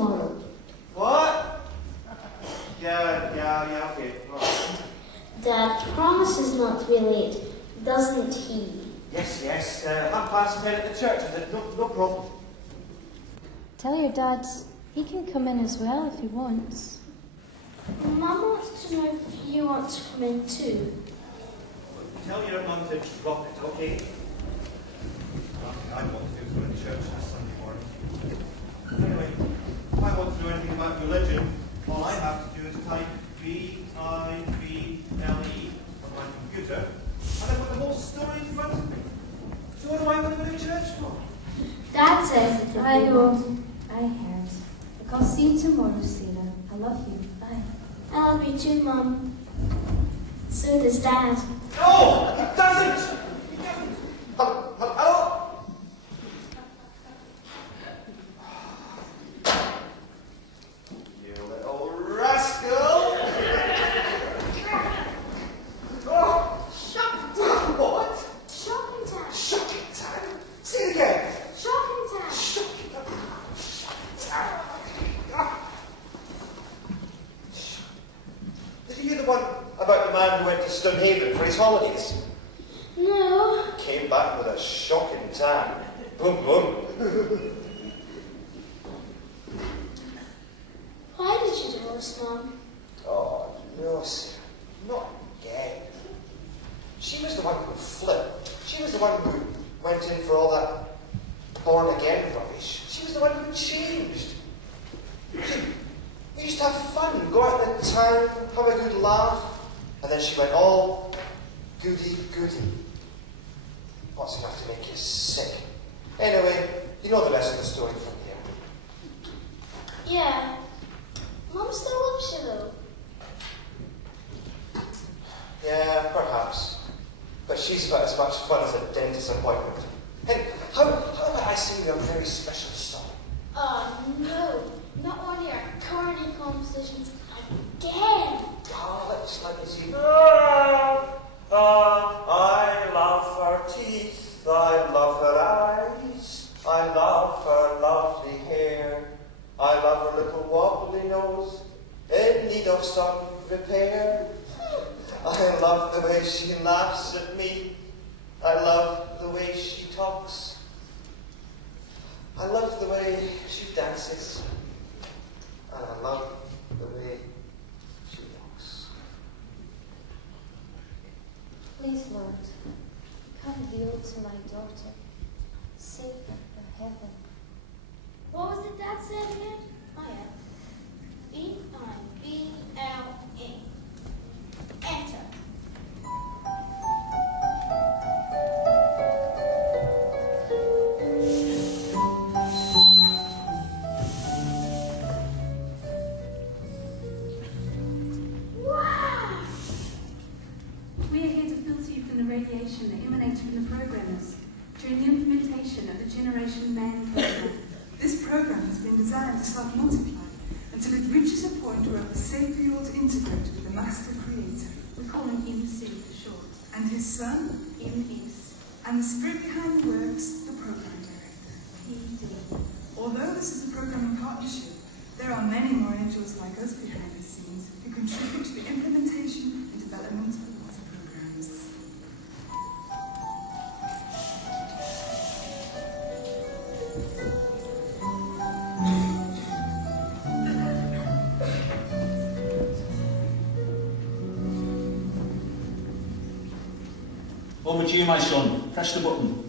tomorrow. What? Yeah, okay. Right. Dad promises not to be late, doesn't he? Yes, 10:30 at the church, no problem. Tell your dad he can come in as well if he wants. Mum wants to know if you want to come in too. Tell your mum to drop it, okay? I want to go to church on Sunday morning. Anyway, if I want to know anything about religion, all I have to do is type B-I-B-L-E on my computer, and I've got the whole story in front of me. So what do I want to go to church for? Dad says it. I know. I heard. Look, I'll see you tomorrow, Sarah. I love you. Bye. I love you too, Mum. So does Dad. No! He doesn't! He doesn't! Hello? You little rascal! Oh! Shocking time. What? Shocking time. Shocking time? Say it again. Shocking time. Shocking time. Did you hear the one about the man who went to Stonehaven for his holidays? No. Came back with a shocking tan. Boom, boom. Why did you divorce Mum? Oh, no, sir. Not again. She was the one who flipped. She was the one who went in for all that born-again rubbish. She was the one who changed. We used to have fun, go out in the town, have a good laugh, and then she went all goody-goody. What's enough to make you sick? Anyway, you know the rest of the story from here. Yeah. Mum still loves you though. Yeah, perhaps. But she's about as much fun as a dentist appointment. And how about I sing you a very special song? Oh no, not one of your corny compositions again. Oh, let me see. I love her teeth, I love her eyes, I love her lovely hair, I love her little wobbly nose, in need of some repair. I love the way she laughs at me, I love the way she talks, I love the way she dances, and I love the way she walks. Please, Lord, come reveal to my daughter. Save her for heaven. What was it Dad said again? Oh yeah. B-I-B-L-E. Enter. We are here to filter you from the radiation that emanates from the programmers during the implementation of the Generation Man program. This program has been designed to self-multiply until it reaches a point where it is safe for you all to integrate with the Master Creator. We call him MC for short. And his son, Is. And the spirit behind the works, the Program Director, PD. Although this is a programming partnership, there are many more angels like us behind the scenes who contribute to the implementation and development of the programs. Over to you, my son. Press the button.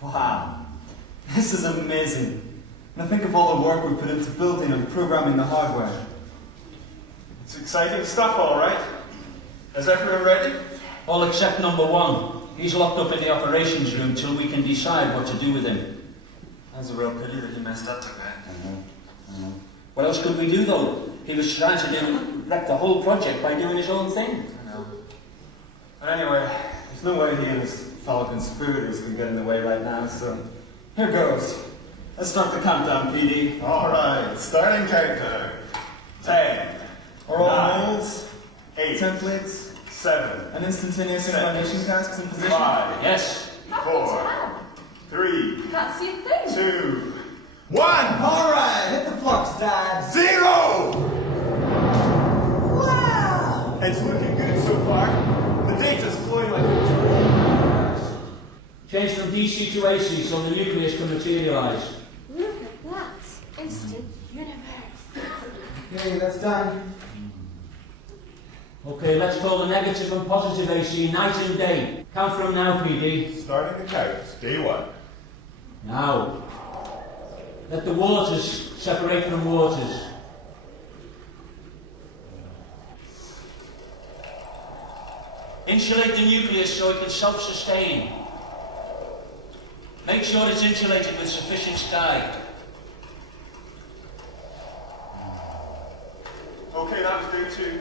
Wow, this is amazing. And I think of all the work we put into building and programming the hardware. It's exciting stuff, all right. Is everyone ready? All except number one. He's locked up in the operations room till we can decide what to do with him. That's a real pity that he messed up today. I know. What else could we do, though? He was trying to wreck the whole project by doing his own thing. I know. But anyway, there's no way he and his fellow conspirators can get in the way right now, so here goes. Let's start the countdown, PD. All right, starting countdown. 10. Are all 9, molds, 8, templates, 7, and instantaneous 6, incarnation tasks in position? 5, Yes. 4, 3, Can't see a thing. 2, 1. Alright, hit the flux, Dad. 0. Wow! It's looking good so far. The data's flowing like a... Change from DC to AC so the nucleus can materialise. Look at that. Instant universe. Okay, that's done. Okay, let's call the negative and positive AC night and day. Count from now, PD. Starting the count. Day 1. Now. Let the waters separate from waters. Insulate the nucleus so it can self-sustain. Make sure it's insulated with sufficient sky. Okay, that was day 2.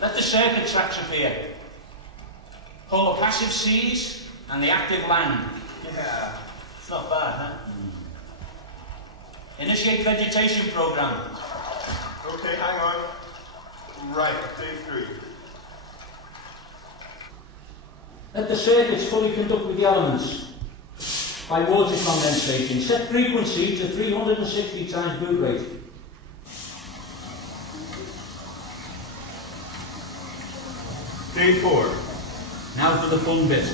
Let the circuit tracks appear. Call the passive seas and the active land. Yeah, it's not bad, huh? Initiate vegetation program. Okay, hang on. Right, day 3. Let the circuits fully conduct with the elements by water condensation. Set frequency to 360 times boot rate. Day 4. Now for the fun bit.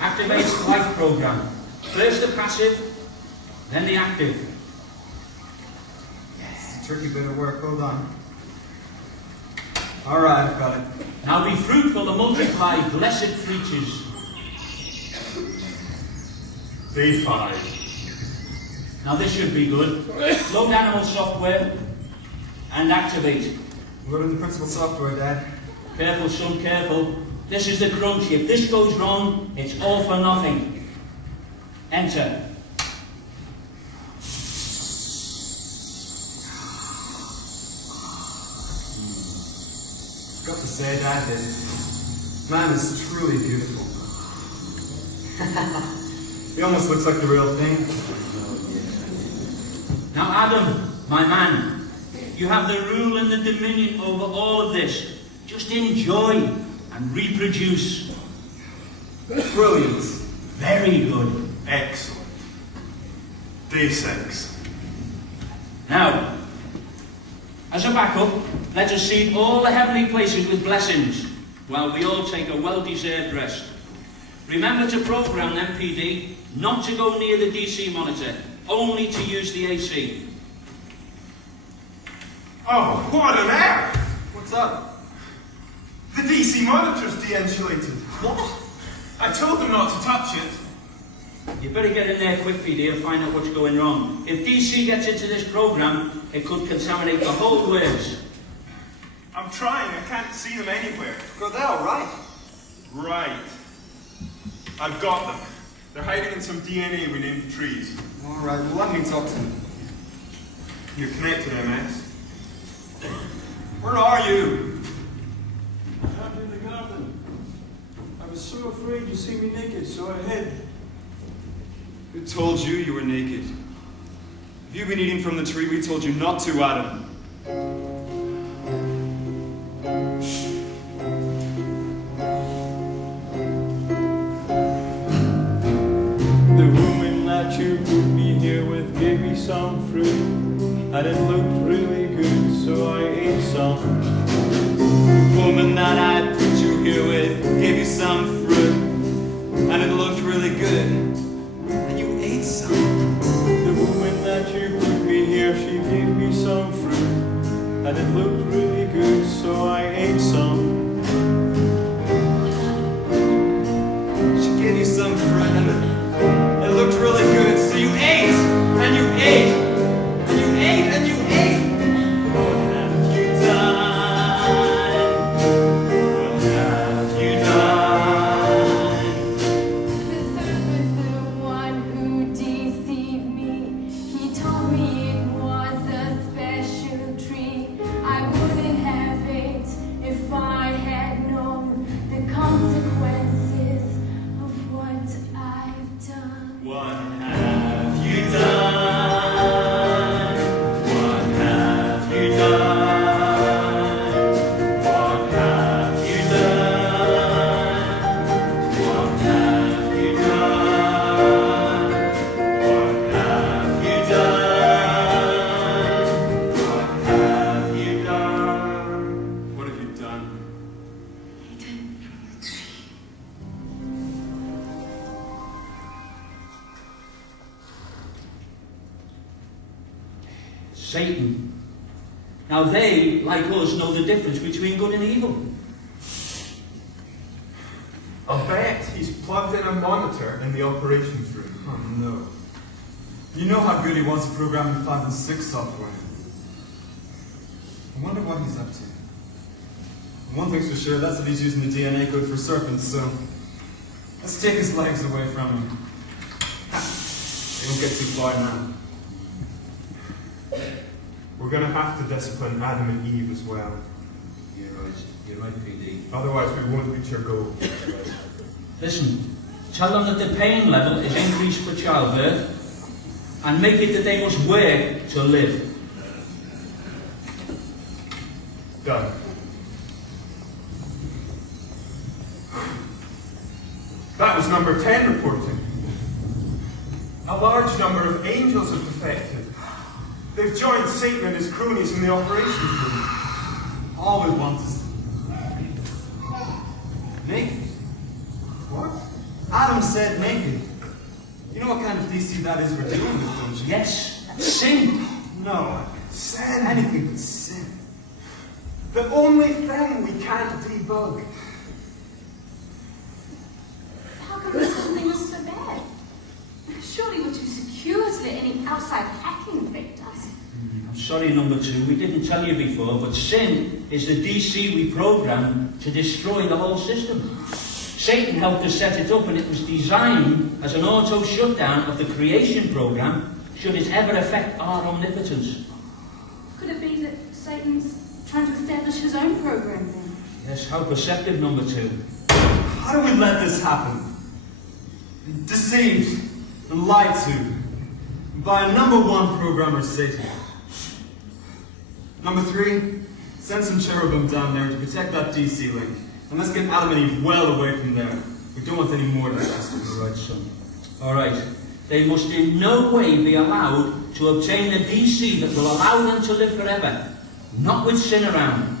Activate flight program. First the passive, then the active. Yes, a tricky bit of work. Hold on. Alright, I've got it. Now be fruitful and multiply blessed creatures. Day 5. Now this should be good. Load animal software and activate. What are the principal software, Dad? Careful, son, careful. This is the crunch. If this goes wrong, it's all for nothing. Enter. Got to say, Dad, this man is truly beautiful. He almost looks like the real thing. Now, Adam, my man, you have the rule and the dominion over all of this. Just enjoy and reproduce. Brilliant. Very good. Excellent. Day 6. Now, as a backup, let us seed all the heavenly places with blessings, while we all take a well-deserved rest. Remember to program them, PD, not to go near the DC monitor, only to use the AC. Oh, what on earth? What's up? The DC monitor's de-insulated. What? I told them not to touch it. You better get in there quick, PD, and find out what's going wrong. If DC gets into this program, it could contaminate the whole works. I'm trying, I can't see them anywhere. Go there, right? Right. I've got them. They're hiding in some DNA we named the trees. Alright, well, let me talk to them. You're connected, MS. Where are you? Out in the garden. I was so afraid you'd see me naked, so I hid. Who told you you were naked? Have you been eating from the tree we told you not to, Adam? The woman that you put me here with gave me some fruit, and it looked really good, so I ate some. The woman that I put you here with gave you some fruit, and it looked really good, and you ate some. The woman that you put me here, she gave me some fruit, and it looked really good, so I ate some. She gave you some fruit, and it looked really good, so you ate, and you ate, and you ate, and you ate. What have you done? What have you done? This was the one who deceived me. He told me it was a special treat. I wouldn't have it if I Satan. Now they, like us, know the difference between good and evil. I'll bet he's plugged in a monitor in the operations room. Oh no. You know how good he was at programming 5 and 6 software. I wonder what he's up to. One thing's for sure, that's that he's using the DNA code for serpents, so let's take his legs away from him. Ha! They won't get too far now. We're going to have to discipline Adam and Eve as well. You're right, PD. Otherwise we won't reach our goal. Listen, tell them that the pain level is increased for childbirth, and make it that they must work to live. Done. That was number 10 reporting. A large number of angels have defected. They've joined Satan and his cronies in the operations room. All we want is naked. What? Adam said naked. You know what kind of DC that is we're dealing with, don't you? Yes, sin. No. Sin. Anything but sin. The only thing we can't debug. How come something was so bad? Surely we're too secure to let any outside hacking affect us. I'm sorry, number 2, we didn't tell you before, but sin is the DC we programmed to destroy the whole system. Satan helped us set it up, and it was designed as an auto shutdown of the creation program should it ever affect our omnipotence. Could it be that Satan's trying to establish his own program then? Yes, how perceptive, number 2. How do we let this happen? Deceived and lied to by a number 1 programmer, Satan. Number 3, send some cherubim down there to protect that DC link. And let's get Adam and Eve well away from there. We don't want any more disasters. All right, son. All right. They must in no way be allowed to obtain a DC that will allow them to live forever. Not with sin around.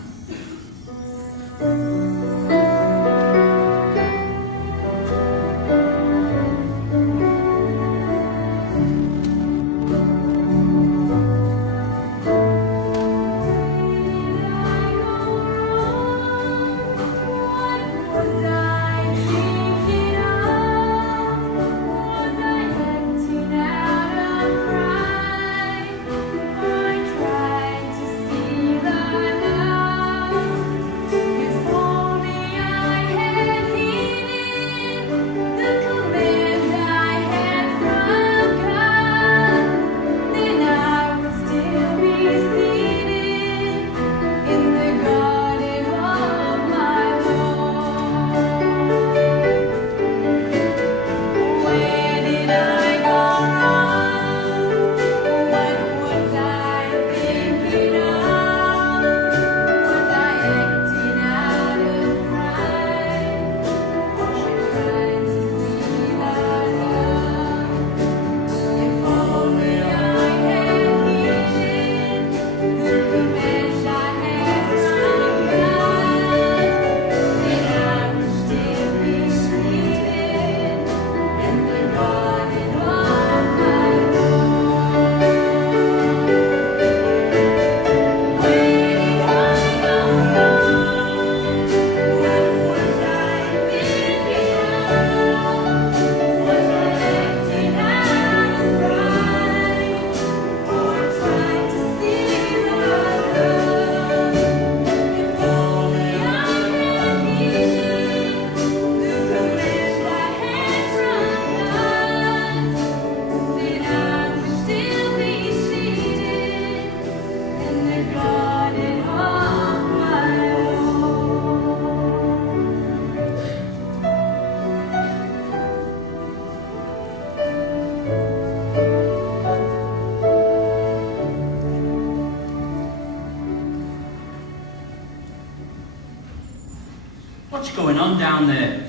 Down there.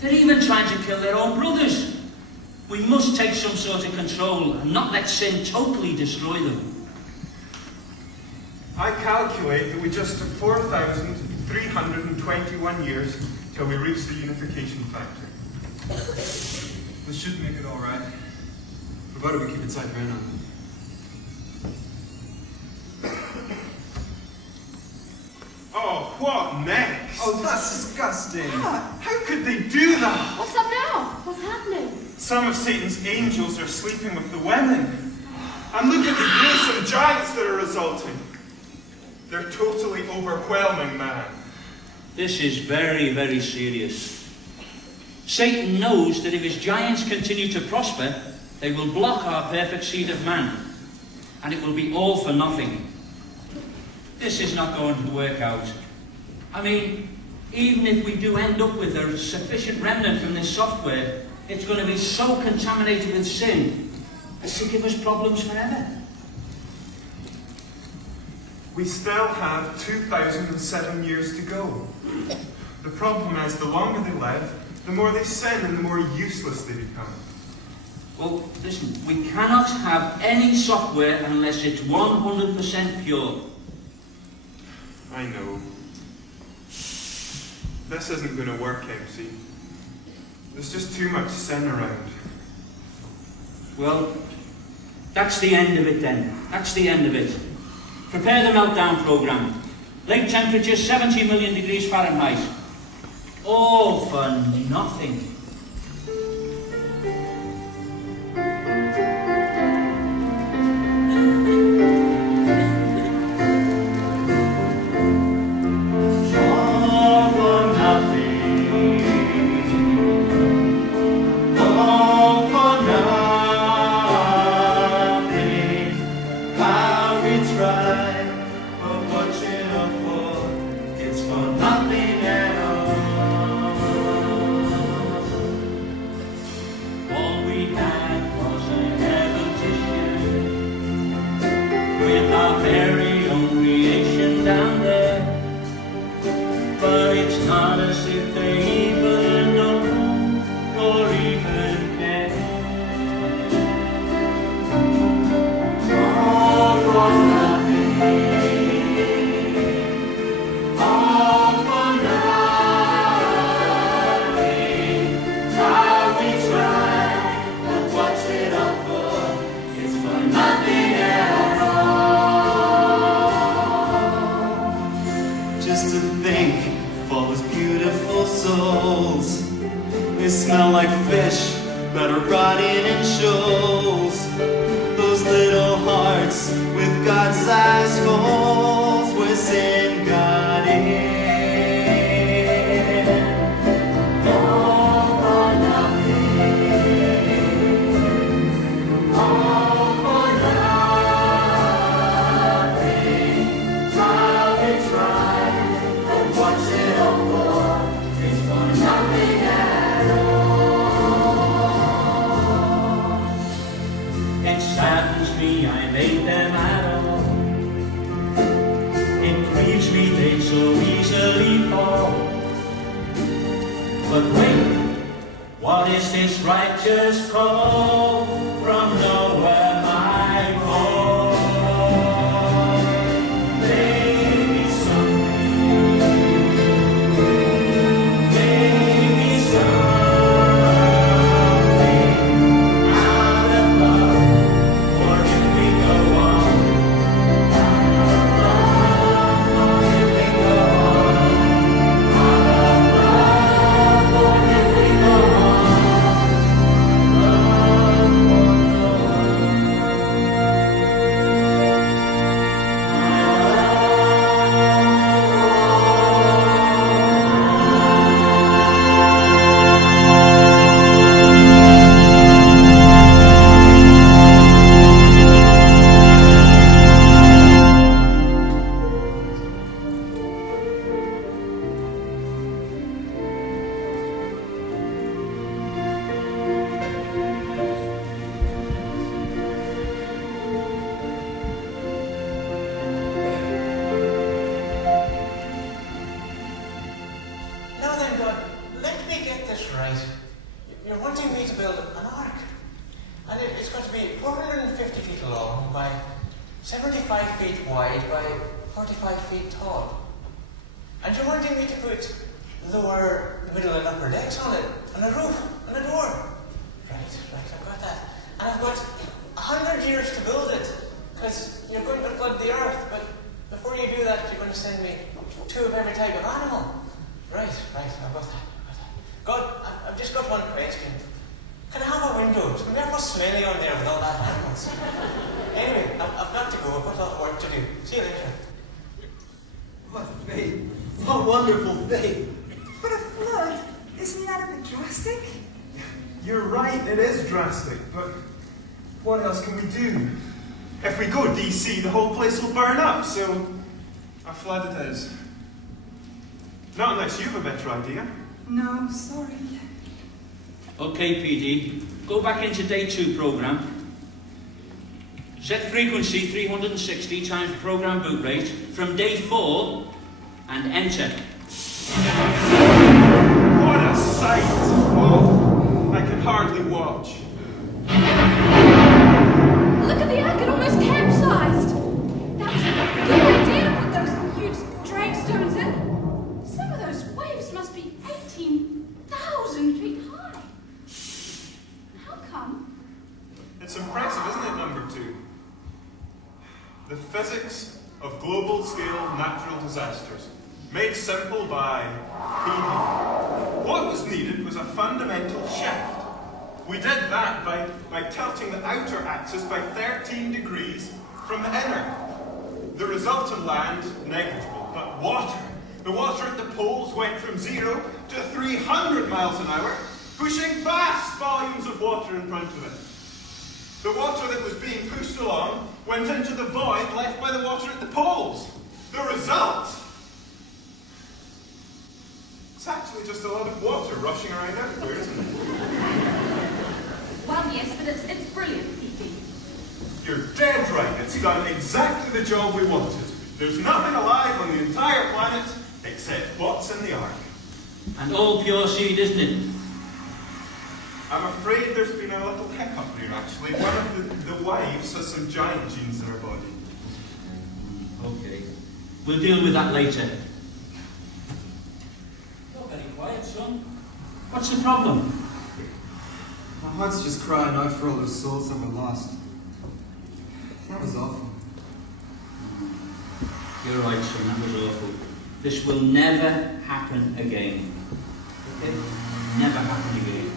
They're even trying to kill their own brothers. We must take some sort of control and not let sin totally destroy them. I calculate that we just took 4,321 years till we reach the unification factor. This should make it all right. Provided we keep a tight rein on them. What next? Oh, that's disgusting. How could they do that? What's up now? What's happening? Some of Satan's angels are sleeping with the women. And look at the gruesome giants that are resulting. They're totally overwhelming, man. This is very, very serious. Satan knows that if his giants continue to prosper, they will block our perfect seed of man. And it will be all for nothing. This is not going to work out. I mean, even if we do end up with a sufficient remnant from this software, it's going to be so contaminated with sin as to give us problems forever. We still have 2007 years to go. The problem is, the longer they live, the more they sin and the more useless they become. Well, listen, we cannot have any software unless it's 100% pure. I know. This isn't going to work, MC. There's just too much sin around. Well, that's the end of it then. That's the end of it. Prepare the meltdown program. Lake temperature 70 million degrees Fahrenheit. All for nothing. two of every type of animal. Right, I've got that. God, I've just got one question. Can I have a window? It's going to be awful smelly on there with all that animals. Anyway, I've got to go. I've got a lot of work to do. See you later. What fate! What wonderful fate! But a flood? Isn't that a bit drastic? You're right, it is drastic, but what else can we do? If we go DC, the whole place will burn up, so a flood it is. Not unless you have a better idea. No, I'm sorry. Okay, PD, go back into day 2 program. Set frequency 360 times program boot rate from day 4 and enter. What a sight! Oh, I can hardly watch. Look at the Aitken, almost capsized. That was a good idea to put those huge drag stones in. Some of those waves must be 18,000 feet high. How come? It's impressive, isn't it, number 2? The physics of global scale natural disasters, made simple by PD. What was needed was a fundamental shift. We did that by tilting the outer axis by 13 degrees from the inner. The resultant land, negligible, but water. The water at the poles went from 0 to 300 miles an hour, pushing vast volumes of water in front of it. The water that was being pushed along went into the void left by the water at the poles. The result? It's actually just a lot of water rushing around everywhere, isn't it? Well, yes, but it's brilliant, PP. You're dead right. It's done exactly the job we wanted. There's nothing alive on the entire planet except what's in the Ark. And all pure seed, isn't it? I'm afraid there's been a little hiccup here, actually. One of the wives has some giant genes in her body. Okay. We'll deal with that later. You're very quiet, son. What's the problem? My heart's just crying out for all those souls that were lost. That was awful. You're right, son, that was awful. This will never happen again. Okay? Never happen again.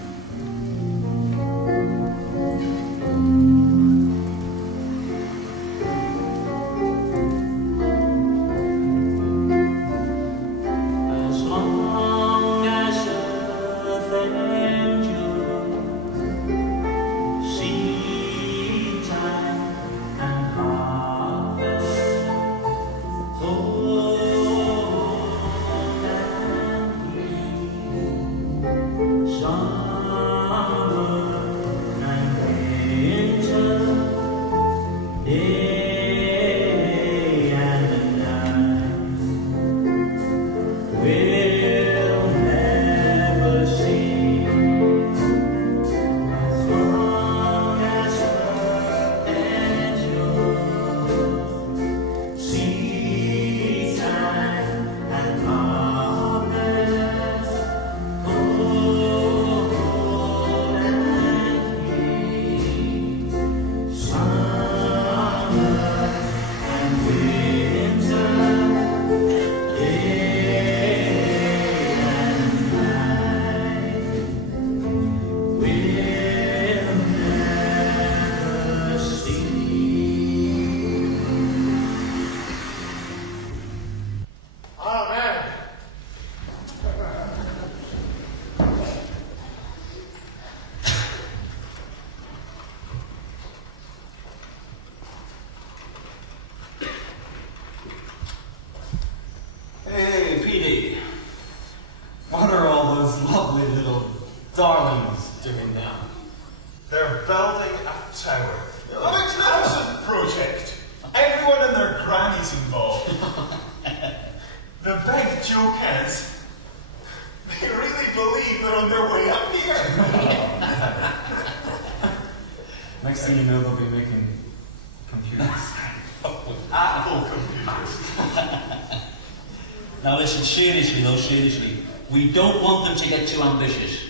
Now listen, seriously, we don't want them to get too ambitious.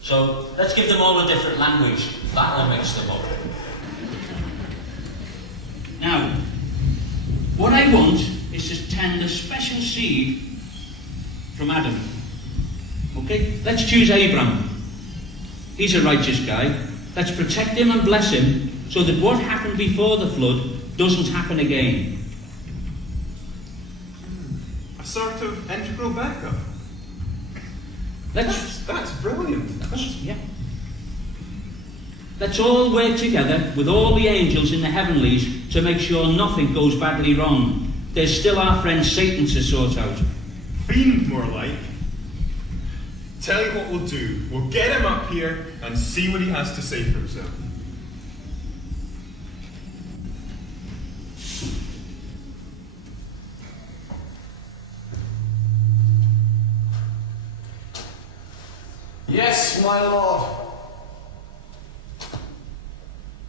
So let's give them all a different language. That'll mix them up. Now, what I want is just 10 intend a special seed from Adam. Okay? Let's choose Abraham. He's a righteous guy. Let's protect him and bless him so that what happened before the flood doesn't happen again. A sort of integral backup. That's brilliant. Yeah. Let's all work together with all the angels in the heavenlies to make sure nothing goes badly wrong. There's still our friend Satan to sort out. Fiend, more like. Tell you what we'll do. We'll get him up here and see what he has to say for himself. Yes, my lord.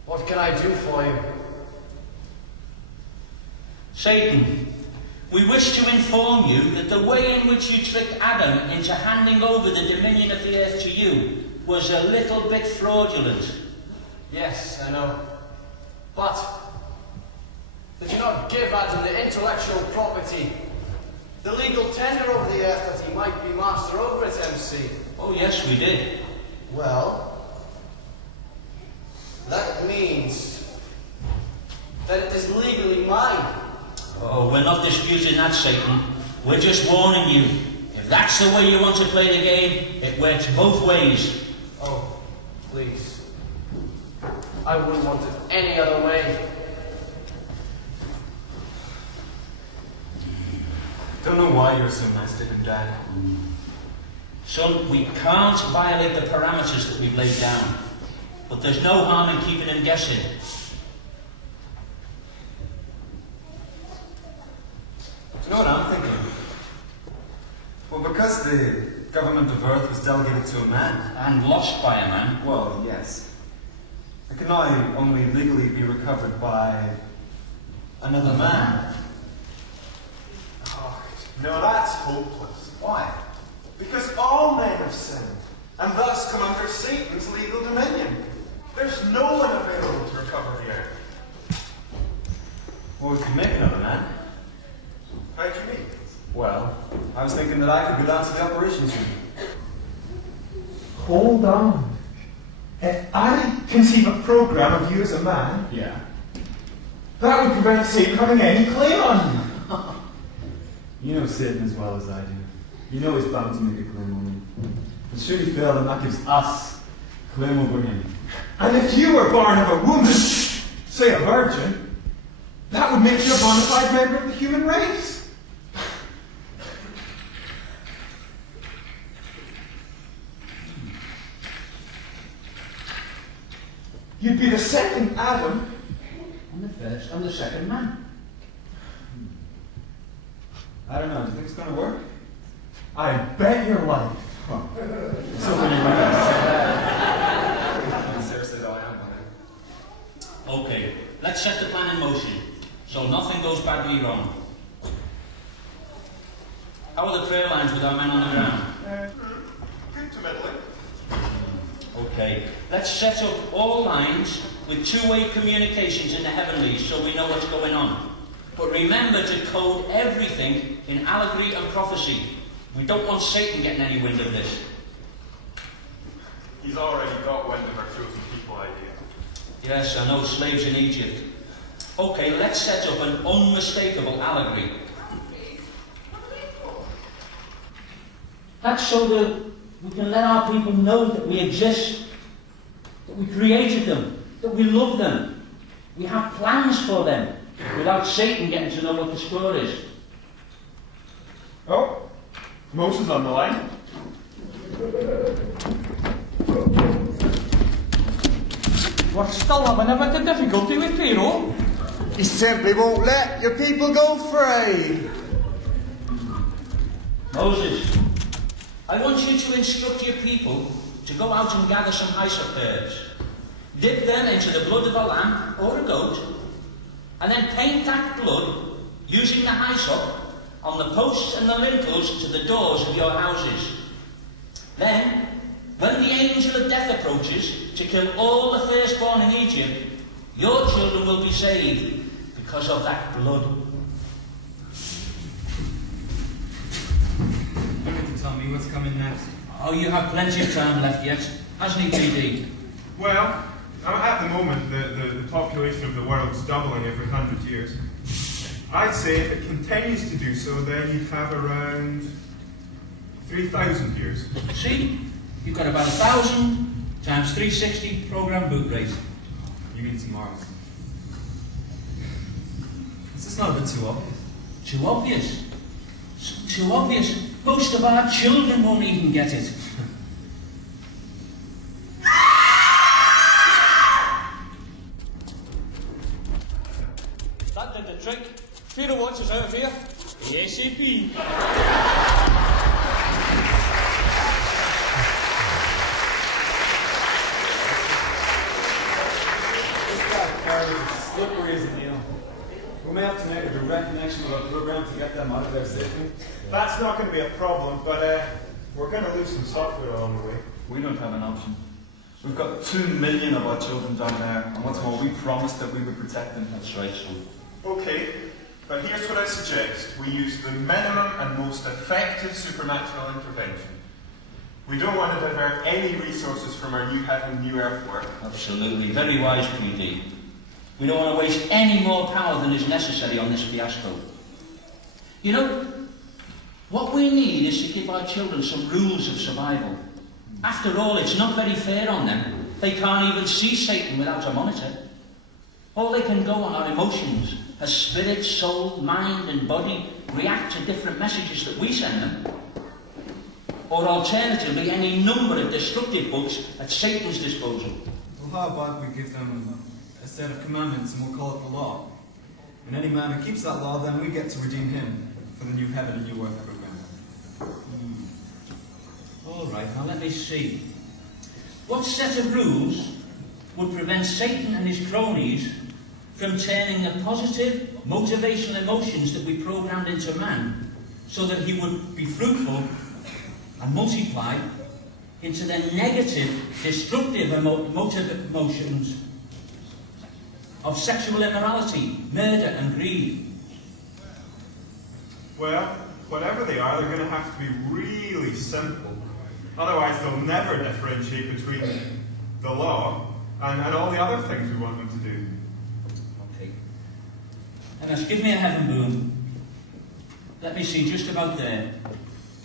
What can I do for you? Satan, we wish to inform you that the way in which you tricked Adam into handing over the dominion of the earth to you was a little bit fraudulent. Yes, I know. But did you not give Adam the intellectual property, the legal tenure over the earth that he might be master over it, MC? Oh yes, we did. Well, that means that it is legally mine. Oh, we're not disputing that, Satan. We're just warning you. If that's the way you want to play the game, it works both ways. Oh, please. I wouldn't want it any other way. Don't know why you're so nasty and Dad. Son, we can't violate the parameters that we've laid down. But there's no harm in keeping him guessing. Do you know what I'm thinking? Well, because the government of Earth was delegated to a man. And lost by a man. Well, yes. It can now only legally be recovered by another man. Oh, no, that's hopeless. Why? Because all men have sinned, and thus come under Satan's legal dominion. There's no one available to recover the earth. Well, we could make another man. How do you mean? Well, I was thinking that I could go down to the operations room. Hold on. If I conceive a program of you as a man, Yeah. that would prevent Satan having any claim on you. You know Satan as well as I do. You know he's bound to make a claim on you. But should he fail, then that gives us claim over him. And if you were born of a woman, say a virgin, that would make you a bona fide member of the human race. You'd be the second Adam. And the first and the second man. I don't know, do you think it's going to work? I bet your life. So when you might have Sarah says, I am. Okay, let's set the plan in motion, so nothing goes badly wrong. How are the prayer lines with our men on the ground? Good to middling. Okay, let's set up all lines with two-way communications in the heavenlies so we know what's going on. But remember to code everything in allegory and prophecy. We don't want Satan getting any wind of this. He's already got wind of our chosen people idea. Yes, I know, slaves in Egypt. Okay, let's set up an unmistakable allegory. That's so that we can let our people know that we exist, that we created them, that we love them. We have plans for them, without Satan getting to know what the score is. Oh, Moses on the line. We're still having a bit of difficulty with Pharaoh. He simply won't let your people go free. Moses, I want you to instruct your people to go out and gather some hyssop herbs. Dip them into the blood of a lamb or a goat, and then paint that blood, using the hyssop, on the posts and the lintels to the doors of your houses. Then, when the angel of death approaches to kill all the firstborn in Egypt, your children will be saved because of that blood. me what's coming next. Oh, you have plenty of time left yet, hasn't he, PD? Well, at the moment, the population of the world's doubling every 100 years. I'd say if it continues to do so, then you'd have around 3,000 years. See? You've got about 1,000 times 360 program boot rate. You mean tomorrow? Is this not a bit too obvious? Too obvious? Too obvious? Most of our children won't even get it. That did the trick. Fear of watch us out of here. ASAP. Kerry is as slippery as an eel. We may have to make a direct connection with our program to get them out of there safely. That's not going to be a problem, but we're going to lose some software along the way. We don't have an option. We've got 2 million of our children down there, and what's more, we promised that we would protect them. That's right, son. Okay, but here's what I suggest. We use the minimum and most effective supernatural intervention. We don't want to divert any resources from our New Heaven, New Earth work. Absolutely. Very wise, PD. We don't want to waste any more power than is necessary on this fiasco. You know, what we need is to give our children some rules of survival. After all, it's not very fair on them. They can't even see Satan without a monitor. All they can go on are emotions, as spirit, soul, mind and body react to different messages that we send them. Or alternatively, any number of destructive books at Satan's disposal. Well, how about we give them a set of commandments and we'll call it the law? And any man who keeps that law, then we get to redeem him for the New Heaven and New Earth program. All right, now let me see. What set of rules would prevent Satan and his cronies from turning the positive, motivational emotions that we programmed into man so that he would be fruitful and multiply into the negative, destructive emotions of sexual immorality, murder and greed? Well, whatever they are, they're going to have to be really simple. Otherwise, they'll never differentiate between the law and all the other things we want them to do. Okay. And now, give me a heaven boom. Let me see, just about there.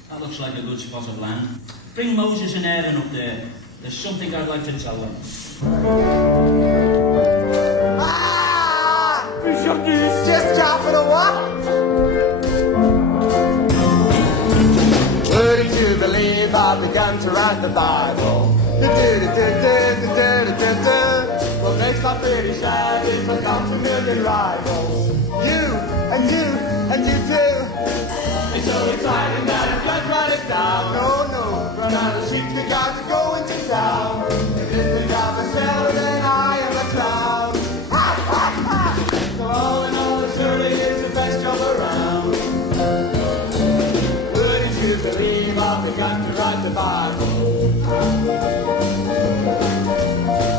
That looks like a good spot of land. Bring Moses and Aaron up there. There's something I'd like to tell them. Ah! Just dropping a what? Wouldn't you believe I've begun to write the Bible? What makes my pretty sad is I've got 2 million rivals. You, and you, and you too. It's so exciting that I can't write it down. No, no, run out of sheep, we got to go into town. If this is how I sell, then I am a clown. Ha, ha, ha. So all in all, it surely is the best job around. Wouldn't you believe I've begun to write the Bible?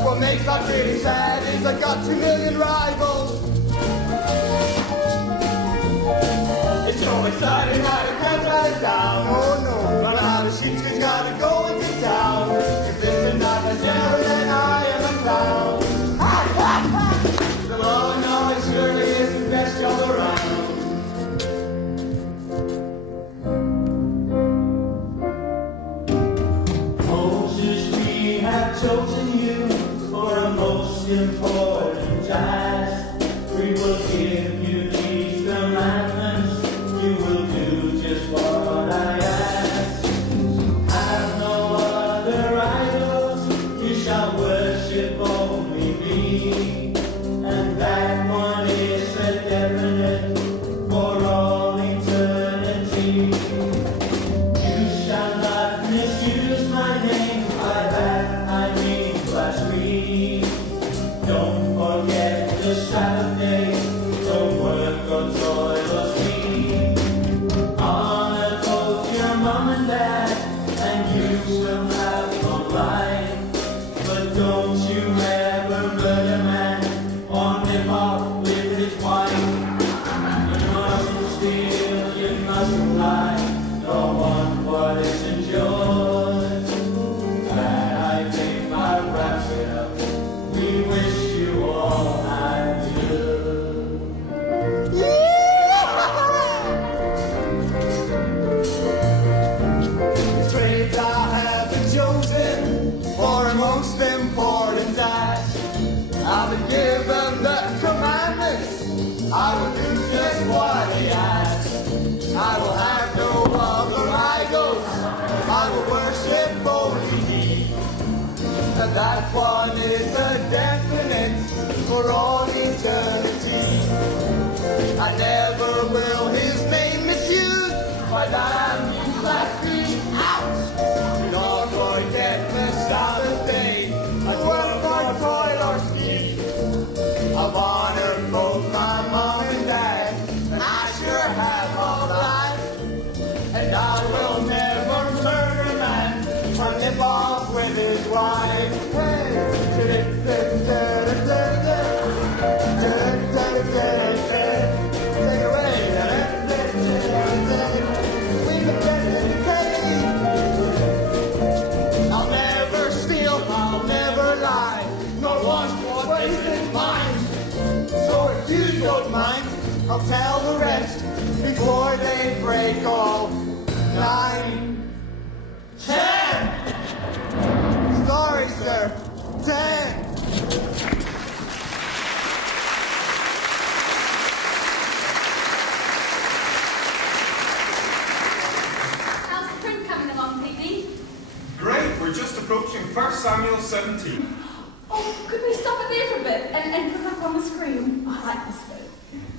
What makes my pretty sad is I got 2 million rivals. It's so exciting that I can't write it down. Oh no, run out of sheep, cause gotta go into town. If this is not a zero, then I am a clown. Ha ha ha! So all in all, it surely is the best job around. Moses, we have chosen you for a most important task. We will give you these commandments. You will do just what I ask. Have no other idols. You shall worship only me. And that one is a definite for all eternity. You shall not misuse my name. By that I mean blaspheme. Don't forget the Sabbath day. Don't work or toil or sleep. Honor both your mom and dad, and you will have long life. But don't you ever murder man or live off with his wife. You mustn't steal, you mustn't lie, nor want what isn't and that one is a definite for all eternity. I never will his name misuse by damn you flashy out, nor forget the Sabbath day, and work or toil or sleep. I've honored both my mom and dad, and I sure have all that, and I will never murder a man or live off with his wife. I'll never steal, I'll never lie, nor want what isn't mine. So if you don't mind, I'll tell the rest before they break all 9, 10. Sorry, sir. 10. How's the print coming along, Thebe? Great, we're just approaching 1 Samuel 17. Oh, could we stop it there for a bit and put up on the screen? I like this bit.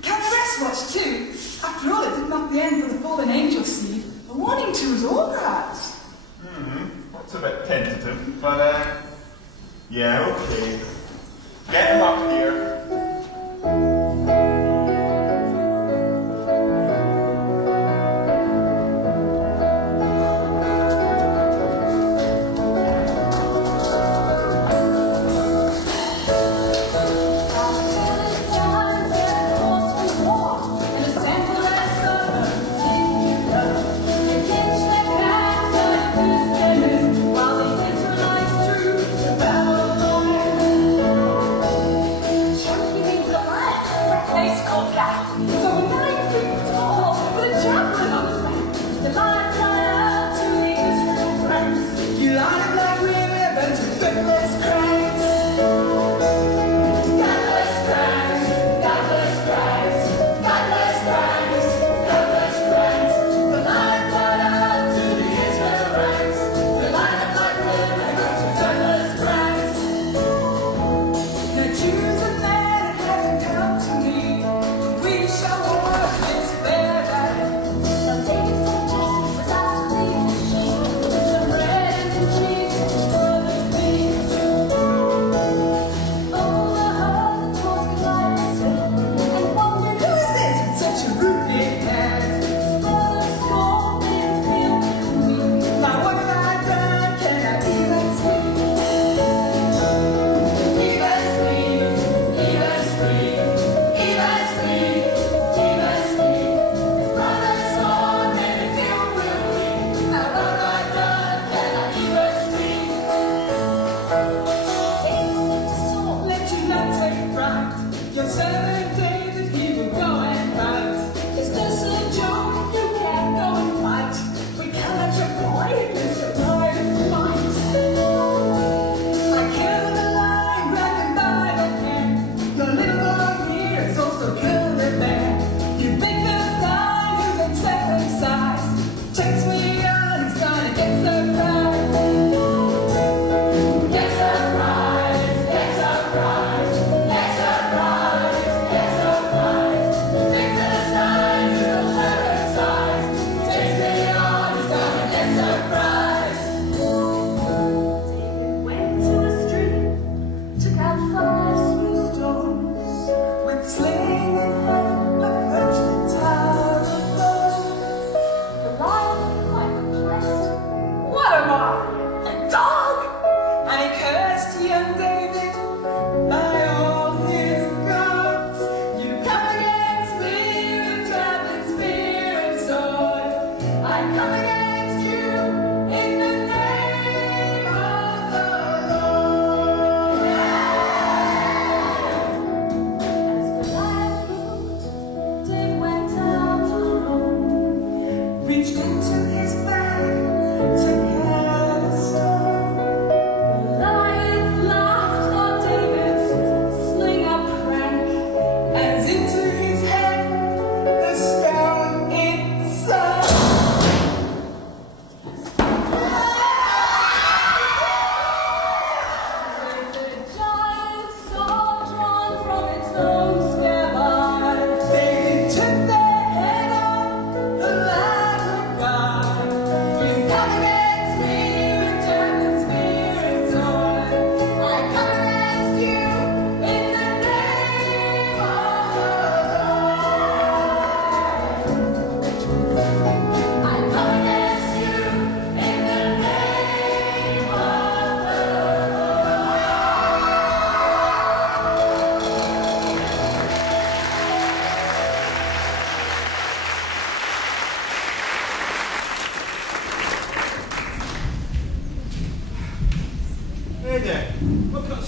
Can the rest watch too? After all, it did mark the end for the fallen angel seed. A warning to us all, perhaps. That's a bit tentative, but yeah, okay. Get him up here.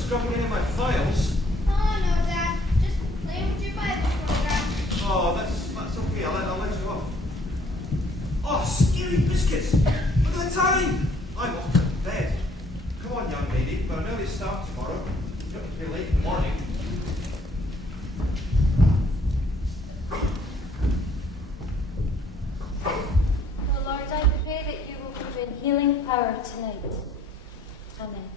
scrubbing any of my files. Oh no, Dad. Just playing with your Bible program. Oh, that's okay. I'll let you off. Oh, scary biscuits! Look at the time! I'm off to bed. Come on, young lady. We've got an early start tomorrow. You don't have to be late in the morning. Oh Lord, I pray that you will move in healing power tonight. Amen.